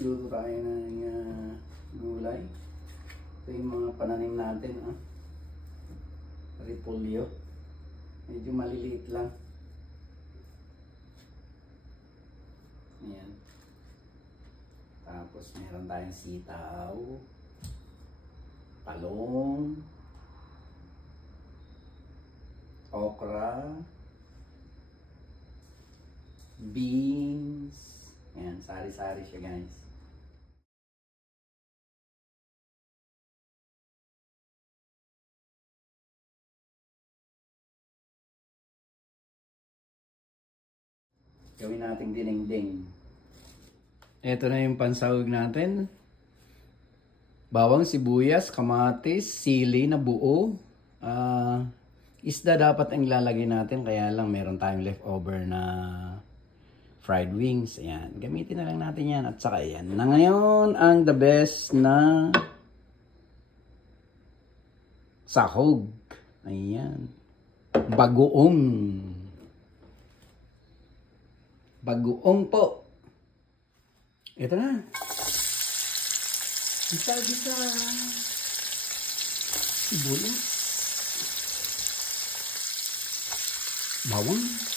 Luto tayo ng gulay. Ito yung mga pananim natin. Repolyo. Medyo maliliit lang. Ayan. Tapos meron tayong sitaw, talong, okra, beans. Ayan, sari-sari siya guys. Gawin nating dinengdeng. Ito na yung pansahog natin. Bawang, sibuyas, kamatis, sili na buo. Isda dapat ang ilalagay natin. Kaya lang meron tayong leftover na fried wings. Ayan. Gamitin na lang natin yan. At saka yan. Na ngayon ang the best na sahog. Ayan. Bagoong. Bagoong po. Ito na. Bisa-bisa. Sibuyas. Bawang.